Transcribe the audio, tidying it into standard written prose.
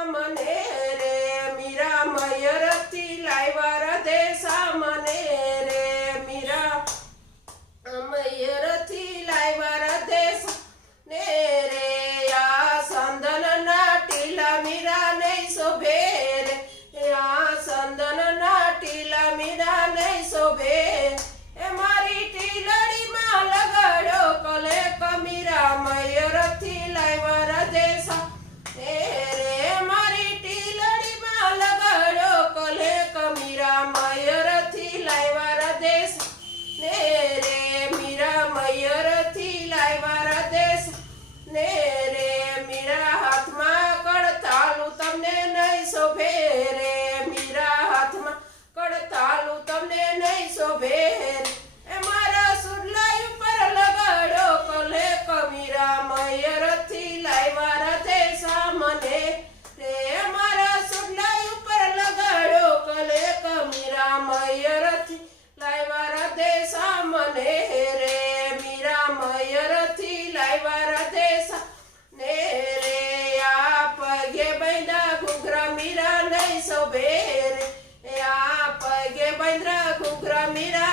સામને રે મીરા મયરથી લાવ્યા રાધે સામને રે મીરા મયરથી લાવ્યા રાધે સામને રે આ સંદનના ટીલા મીરા નહીં શોભે રે આ સંદનના ટીલા મીરા નહીં શોભે એ મારી ટીલડીમાં લગાડો કલેક મીરા મયરથી લાવ્યા રાધે સામને રે મારી ટીલડીમાં લગાડો કલેક મીરા મયરથી લાવ્યા રાધે સામને રે મીરા મયરથી લાવ્યા રાધે સામને રે મીરા હાથમાં કડતાલું તમને નહીં શોભે રે મીરા હાથમાં કડતાલું તમને નહીં શોભે એ મારા સુડલાઈ ઉપર લગાડો કલેક મીરા મયરથી લાવ્યા રાધે સામને રે મારા સુડલાઈ ઉપર લગાડો કલેક મીરા મયરથી લાવ્યા રાધે સામને રે મીરા મયરથી લાવ્યા રાધે સામને રે આ પગે બાંધ્યા ઘૂઘરા મીરા નહીં શોભે રે આ પગે બાંધ્યા ઘૂઘરા મીરા